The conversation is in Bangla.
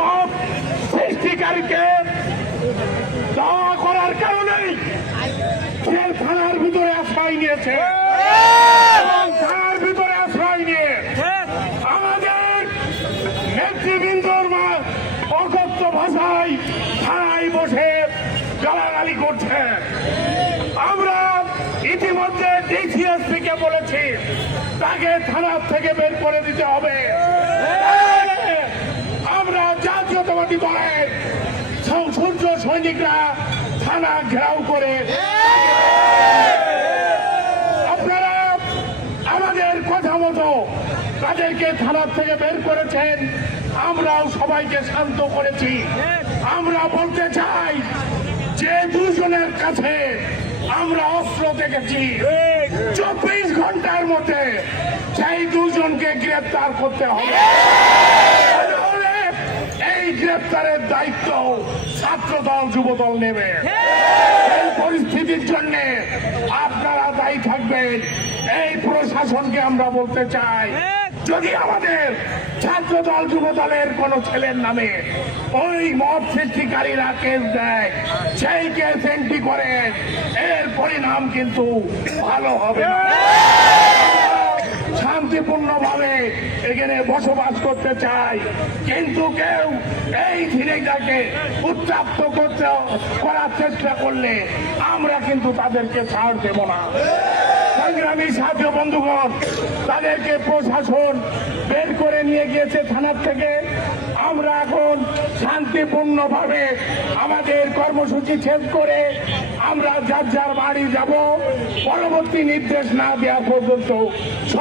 মব সৃষ্টিকারীকে দাওয়া করার কারণেই থানার ভিতরে আশ্রয় নিয়েছে। থানার ভিতরে আশ্রয় নিয়ে আমাদের নেতৃবৃন্দর অকথ্য ভাষায় থানায় বসে গালাগালি করছে। আমরা ইতিমধ্যে ডিসিএসপি কে বলেছি তাকে থানার থেকে বের করে দিতে হবে। আমরা জাতীয়তাবাদী দলের সূর্য সৈনিকরা থানা ঘেরাও করে আপনারা আমাদের কথা মতো তাদেরকে থানার থেকে বের করেছেন। আমরাও সবাইকে শান্ত করেছি। আমরা বলতে চাই যে দুজনের কাছে আমরা অস্ত্র দেখেছি 24 ঘন্টার মধ্যে সেই দুজনকে গ্রেপ্তার করতে হবে। এই গ্রেপ্তারের দায়িত্ব ছাত্রদল যুবদল নেবে। এই পরিস্থিতির জন্য আপনারা দায়ী থাকবেন। এই প্রশাসনকে আমরা বলতে চাই যদি আমাদের ছাত্রদল যুবদলের কোন ছেলের নামে ওই মব সৃষ্টিকারীরা কেস দেয় সেই কেস এন্ট্রি করেন, এর পরিণাম কিন্তু ভালো হবে না। শান্তিপূর্ণভাবে এখানে বসবাস করতে চাই, কিন্তু কেউ এই ছেলেটাকে উত্তপ্ত করার চেষ্টা করলে আমরা কিন্তু তাদেরকে ছাড় দেব না। সংগ্রামী সাথী বন্ধুগণ, তাদেরকে প্রশাসন বের করে নিয়ে গিয়েছে থানার থেকে। আমরা এখন শান্তিপূর্ণভাবে আমাদের কর্মসূচি শেষ করে আমরা যার যার বাড়ি যাব। পরবর্তী নির্দেশ না দেওয়া পর্যন্ত স্ব